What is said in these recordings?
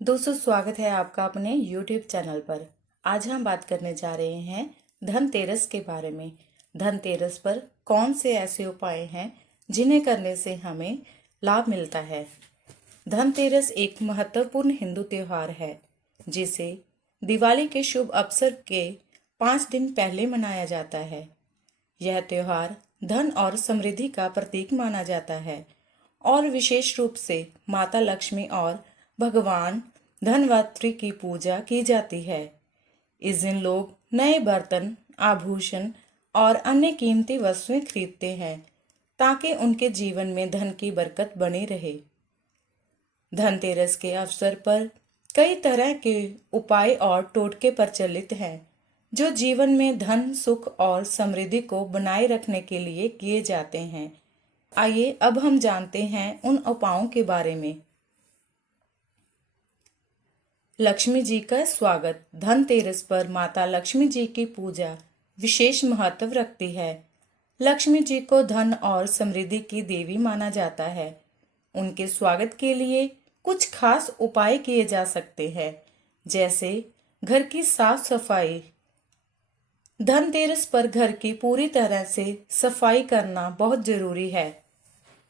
दोस्तों, स्वागत है आपका अपने YouTube चैनल पर। आज हम बात करने जा रहे हैं धनतेरस के बारे में। धनतेरस पर कौन से ऐसे उपाय हैं जिन्हें करने से हमें लाभ मिलता है। धनतेरस एक महत्वपूर्ण हिंदू त्योहार है जिसे दिवाली के शुभ अवसर के 5 दिन पहले मनाया जाता है। यह त्योहार धन और समृद्धि का प्रतीक माना जाता है और विशेष रूप से माता लक्ष्मी और भगवान धनवंतरी की पूजा की जाती है। इस दिन लोग नए बर्तन, आभूषण और अन्य कीमती वस्तुएं खरीदते हैं ताकि उनके जीवन में धन की बरकत बनी रहे। धनतेरस के अवसर पर कई तरह के उपाय और टोटके प्रचलित हैं जो जीवन में धन, सुख और समृद्धि को बनाए रखने के लिए किए जाते हैं। आइए अब हम जानते हैं उन उपायों के बारे में। लक्ष्मी जी का स्वागत। धनतेरस पर माता लक्ष्मी जी की पूजा विशेष महत्व रखती है। लक्ष्मी जी को धन और समृद्धि की देवी माना जाता है। उनके स्वागत के लिए कुछ खास उपाय किए जा सकते हैं, जैसे घर की साफ सफाई। धनतेरस पर घर की पूरी तरह से सफाई करना बहुत जरूरी है।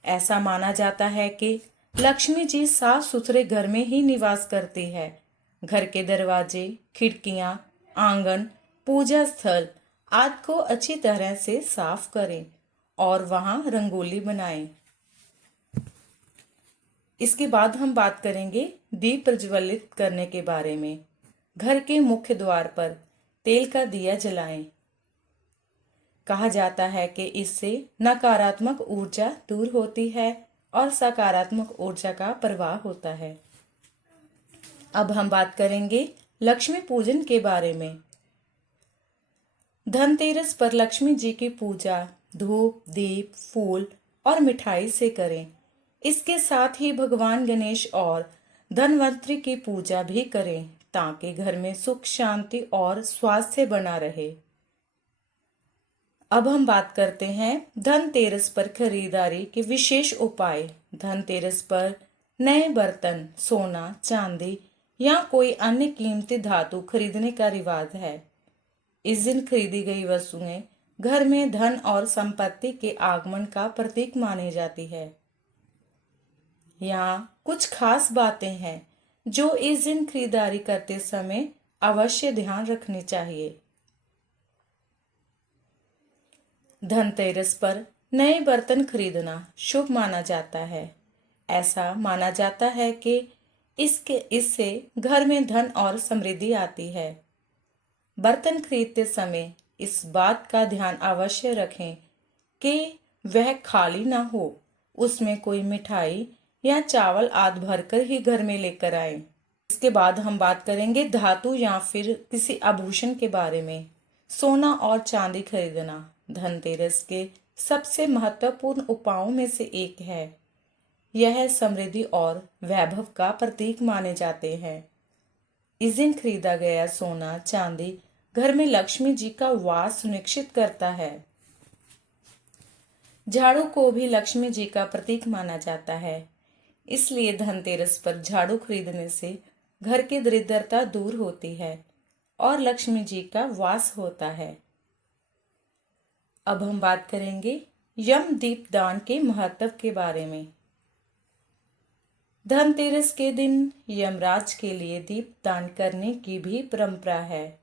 ऐसा माना जाता है कि लक्ष्मी जी साफ सुथरे घर में ही निवास करती है। घर के दरवाजे, खिड़कियां, आंगन, पूजा स्थल आदि को अच्छी तरह से साफ करें और वहां रंगोली बनाएं। इसके बाद हम बात करेंगे दीप प्रज्वलित करने के बारे में। घर के मुख्य द्वार पर तेल का दिया जलाएं। कहा जाता है कि इससे नकारात्मक ऊर्जा दूर होती है और सकारात्मक ऊर्जा का प्रवाह होता है। अब हम बात करेंगे लक्ष्मी पूजन के बारे में। धनतेरस पर लक्ष्मी जी की पूजा धूप, दीप, फूल और मिठाई से करें। इसके साथ ही भगवान गणेश और धनवंतरी की पूजा भी करें ताकि घर में सुख, शांति और स्वास्थ्य बना रहे। अब हम बात करते हैं धनतेरस पर खरीदारी के विशेष उपाय। धनतेरस पर नए बर्तन, सोना, चांदी या कोई अन्य कीमती धातु खरीदने का रिवाज है। इस दिन खरीदी गई वस्तुएं घर में धन और संपत्ति के आगमन का प्रतीक मानी जाती है। यहाँ कुछ खास बातें हैं जो इस दिन खरीदारी करते समय अवश्य ध्यान रखनी चाहिए। धनतेरस पर नए बर्तन खरीदना शुभ माना जाता है। ऐसा माना जाता है कि इससे घर में धन और समृद्धि आती है। बर्तन खरीदते समय इस बात का ध्यान अवश्य रखें कि वह खाली ना हो, उसमें कोई मिठाई या चावल आदि भरकर ही घर में लेकर आए। इसके बाद हम बात करेंगे धातु या फिर किसी आभूषण के बारे में। सोना और चांदी खरीदना धनतेरस के सबसे महत्वपूर्ण उपायों में से एक है। यह समृद्धि और वैभव का प्रतीक माने जाते हैं। इस दिन खरीदा गया सोना, चांदी घर में लक्ष्मी जी का वास सुनिश्चित करता है। झाड़ू को भी लक्ष्मी जी का प्रतीक माना जाता है, इसलिए धनतेरस पर झाड़ू खरीदने से घर की दरिद्रता दूर होती है और लक्ष्मी जी का वास होता है। अब हम बात करेंगे यम दीप दान के महत्व के बारे में। धनतेरस के दिन यमराज के लिए दीप दान करने की भी परंपरा है।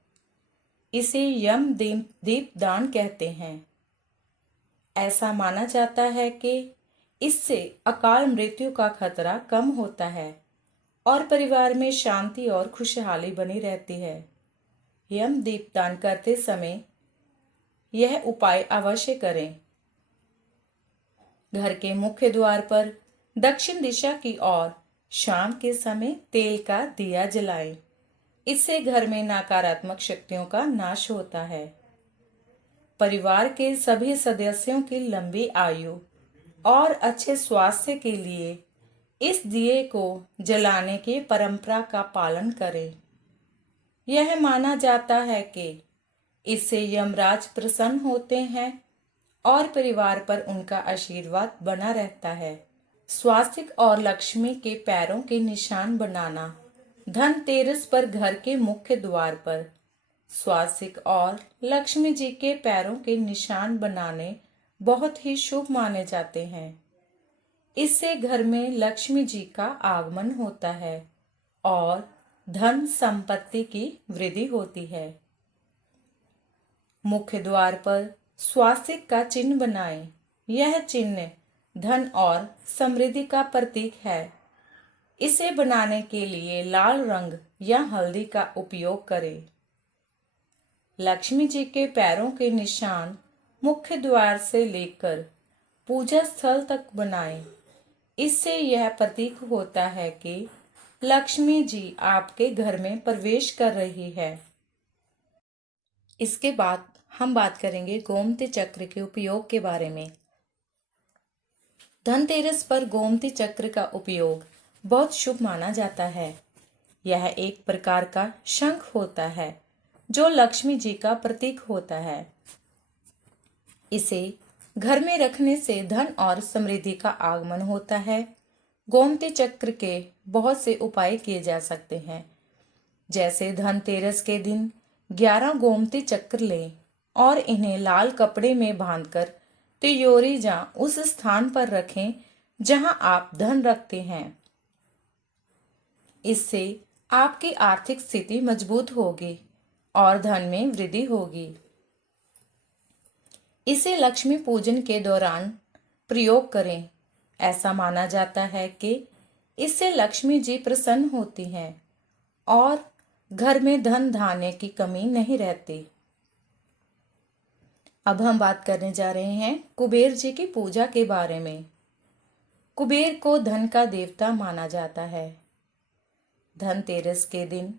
इसे यम दीप दान कहते हैं। ऐसा माना जाता है कि इससे अकाल मृत्यु का खतरा कम होता है और परिवार में शांति और खुशहाली बनी रहती है। यम दीप दान करते समय यह उपाय अवश्य करें। घर के मुख्य द्वार पर दक्षिण दिशा की ओर शाम के समय तेल का दिया जलाएं। इससे घर में नकारात्मक शक्तियों का नाश होता है। परिवार के सभी सदस्यों की लंबी आयु और अच्छे स्वास्थ्य के लिए इस दिए को जलाने की परंपरा का पालन करें। यह माना जाता है कि इससे यमराज प्रसन्न होते हैं और परिवार पर उनका आशीर्वाद बना रहता है। स्वास्तिक और लक्ष्मी के पैरों के निशान बनाना धनतेरस पर घर के मुख्य द्वार पर स्वास्तिक और लक्ष्मी जी के पैरों के निशान बनाने बहुत ही शुभ माने जाते हैं। इससे घर में लक्ष्मी जी का आगमन होता है और धन संपत्ति की वृद्धि होती है। मुख्य द्वार पर स्वास्तिक का चिन्ह बनाएं। यह चिन्ह धन और समृद्धि का प्रतीक है। इसे बनाने के लिए लाल रंग या हल्दी का उपयोग करें। लक्ष्मी जी के पैरों के निशान मुख्य द्वार से लेकर पूजा स्थल तक बनाएं। इससे यह प्रतीक होता है कि लक्ष्मी जी आपके घर में प्रवेश कर रही है। इसके बाद हम बात करेंगे गोमती चक्र के उपयोग के बारे में। धनतेरस पर गोमती चक्र का उपयोग बहुत शुभ माना जाता है। यह एक प्रकार का शंख होता है जो लक्ष्मी जी का प्रतीक होता है। इसे घर में रखने से धन और समृद्धि का आगमन होता है। गोमती चक्र के बहुत से उपाय किए जा सकते हैं, जैसे धनतेरस के दिन 11 गोमती चक्र लें और इन्हें लाल कपड़े में बांधकर तिजोरी या उस स्थान पर रखें जहां आप धन रखते हैं। इससे आपकी आर्थिक स्थिति मजबूत होगी और धन में वृद्धि होगी। इसे लक्ष्मी पूजन के दौरान प्रयोग करें। ऐसा माना जाता है कि इससे लक्ष्मी जी प्रसन्न होती हैं और घर में धन धान्य की कमी नहीं रहती। अब हम बात करने जा रहे हैं कुबेर जी की पूजा के बारे में। कुबेर को धन का देवता माना जाता है। धनतेरस के दिन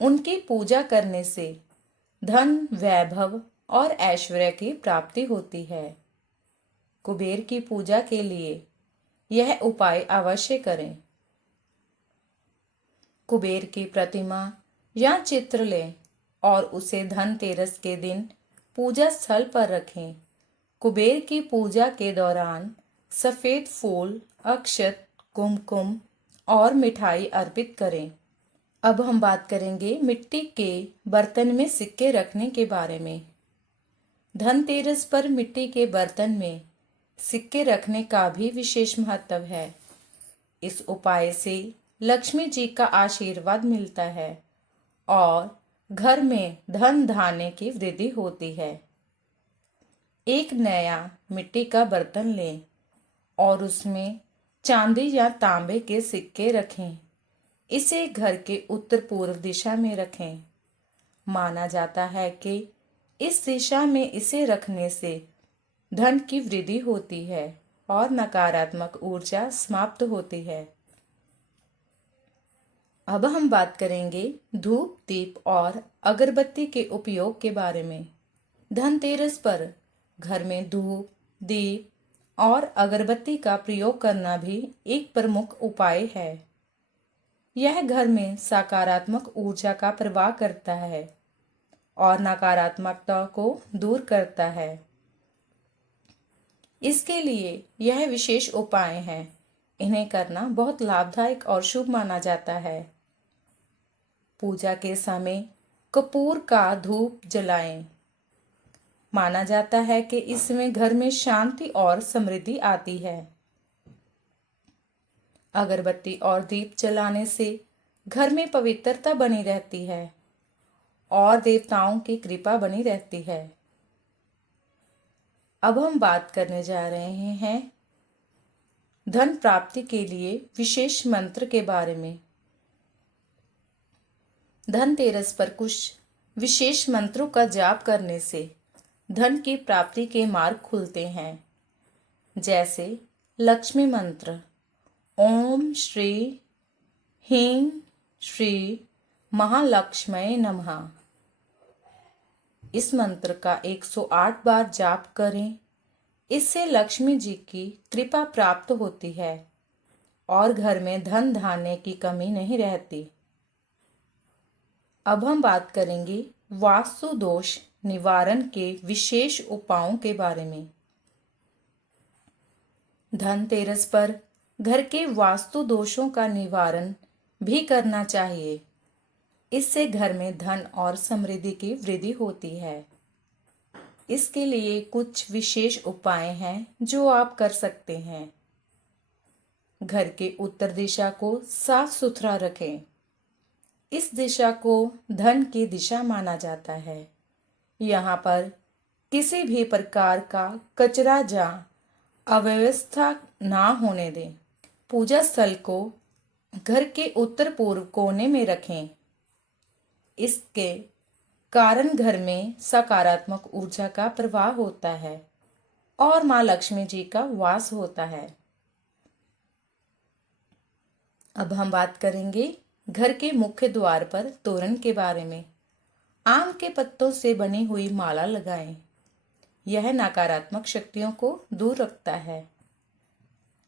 उनकी पूजा करने से धन, वैभव और ऐश्वर्य की प्राप्ति होती है। कुबेर की पूजा के लिए यह उपाय अवश्य करें। कुबेर की प्रतिमा या चित्र लें और उसे धनतेरस के दिन पूजा स्थल पर रखें। कुबेर की पूजा के दौरान सफेद फूल, अक्षत, कुमकुम और मिठाई अर्पित करें। अब हम बात करेंगे मिट्टी के बर्तन में सिक्के रखने के बारे में। धनतेरस पर मिट्टी के बर्तन में सिक्के रखने का भी विशेष महत्व है। इस उपाय से लक्ष्मी जी का आशीर्वाद मिलता है और घर में धन धान्य की वृद्धि होती है। एक नया मिट्टी का बर्तन लें और उसमें चांदी या तांबे के सिक्के रखें। इसे घर के उत्तर पूर्व दिशा में रखें। माना जाता है कि इस दिशा में इसे रखने से धन की वृद्धि होती है और नकारात्मक ऊर्जा समाप्त होती है। अब हम बात करेंगे धूप, दीप और अगरबत्ती के उपयोग के बारे में। धनतेरस पर घर में धूप, दीप और अगरबत्ती का प्रयोग करना भी एक प्रमुख उपाय है। यह घर में सकारात्मक ऊर्जा का प्रवाह करता है और नकारात्मकता को दूर करता है। इसके लिए यह विशेष उपाय हैं। इन्हें करना बहुत लाभदायक और शुभ माना जाता है। पूजा के समय कपूर का धूप जलाएं। माना जाता है कि इसमें घर में शांति और समृद्धि आती है। अगरबत्ती और दीप जलाने से घर में पवित्रता बनी रहती है और देवताओं की कृपा बनी रहती है। अब हम बात करने जा रहे हैं धन प्राप्ति के लिए विशेष मंत्र के बारे में। धनतेरस पर कुछ विशेष मंत्रों का जाप करने से धन की प्राप्ति के मार्ग खुलते हैं, जैसे लक्ष्मी मंत्र ओम श्री ह्रीं श्री महालक्ष्मये नमः। इस मंत्र का 108 बार जाप करें। इससे लक्ष्मी जी की कृपा प्राप्त होती है और घर में धन धान्य की कमी नहीं रहती। अब हम बात करेंगे वास्तु दोष निवारण के विशेष उपायों के बारे में। धनतेरस पर घर के वास्तु दोषों का निवारण भी करना चाहिए। इससे घर में धन और समृद्धि की वृद्धि होती है। इसके लिए कुछ विशेष उपाय हैं जो आप कर सकते हैं। घर के उत्तर दिशा को साफ सुथरा रखें। इस दिशा को धन की दिशा माना जाता है। यहाँ पर किसी भी प्रकार का कचरा या अव्यवस्था ना होने दें। पूजा स्थल को घर के उत्तर पूर्व कोने में रखें। इसके कारण घर में सकारात्मक ऊर्जा का प्रवाह होता है और माँ लक्ष्मी जी का वास होता है। अब हम बात करेंगे घर के मुख्य द्वार पर तोरण के बारे में। आम के पत्तों से बनी हुई माला लगाएं। यह नकारात्मक शक्तियों को दूर रखता है।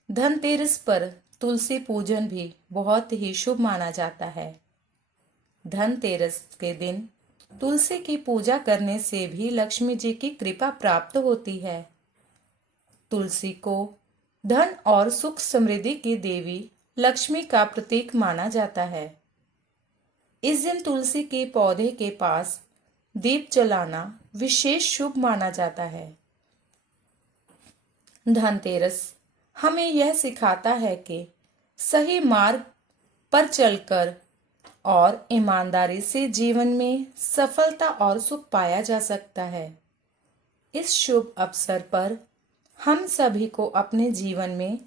धनतेरस पर तुलसी पूजन भी बहुत ही शुभ माना जाता है। धनतेरस के दिन तुलसी की पूजा करने से भी लक्ष्मी जी की कृपा प्राप्त होती है। तुलसी को धन और सुख समृद्धि की देवी लक्ष्मी का प्रतीक माना जाता है। इस दिन तुलसी के पौधे के पास दीप जलाना विशेष शुभ माना जाता है। धनतेरस हमें यह सिखाता है कि सही मार्ग पर चलकर और ईमानदारी से जीवन में सफलता और सुख पाया जा सकता है। इस शुभ अवसर पर हम सभी को अपने जीवन में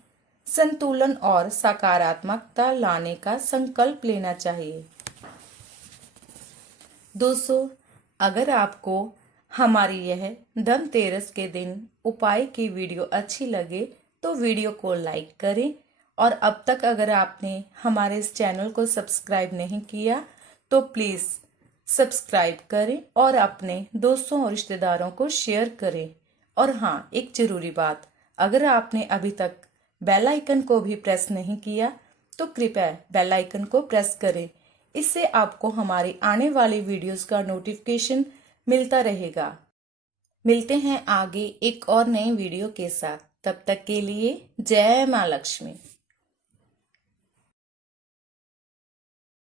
संतुलन और सकारात्मकता लाने का संकल्प लेना चाहिए। दोस्तों, अगर आपको हमारी यह धनतेरस के दिन उपाय की वीडियो अच्छी लगे तो वीडियो को लाइक करें और अब तक अगर आपने हमारे इस चैनल को सब्सक्राइब नहीं किया तो प्लीज़ सब्सक्राइब करें और अपने दोस्तों और रिश्तेदारों को शेयर करें। और हाँ, एक ज़रूरी बात, अगर आपने अभी तक बेल आइकन को भी प्रेस नहीं किया तो कृपया बेल आइकन को प्रेस करें। इससे आपको हमारी आने वाली वीडियोस का नोटिफिकेशन मिलता रहेगा। मिलते हैं आगे एक और नए वीडियो के साथ। तब तक के लिए जय माँ लक्ष्मी।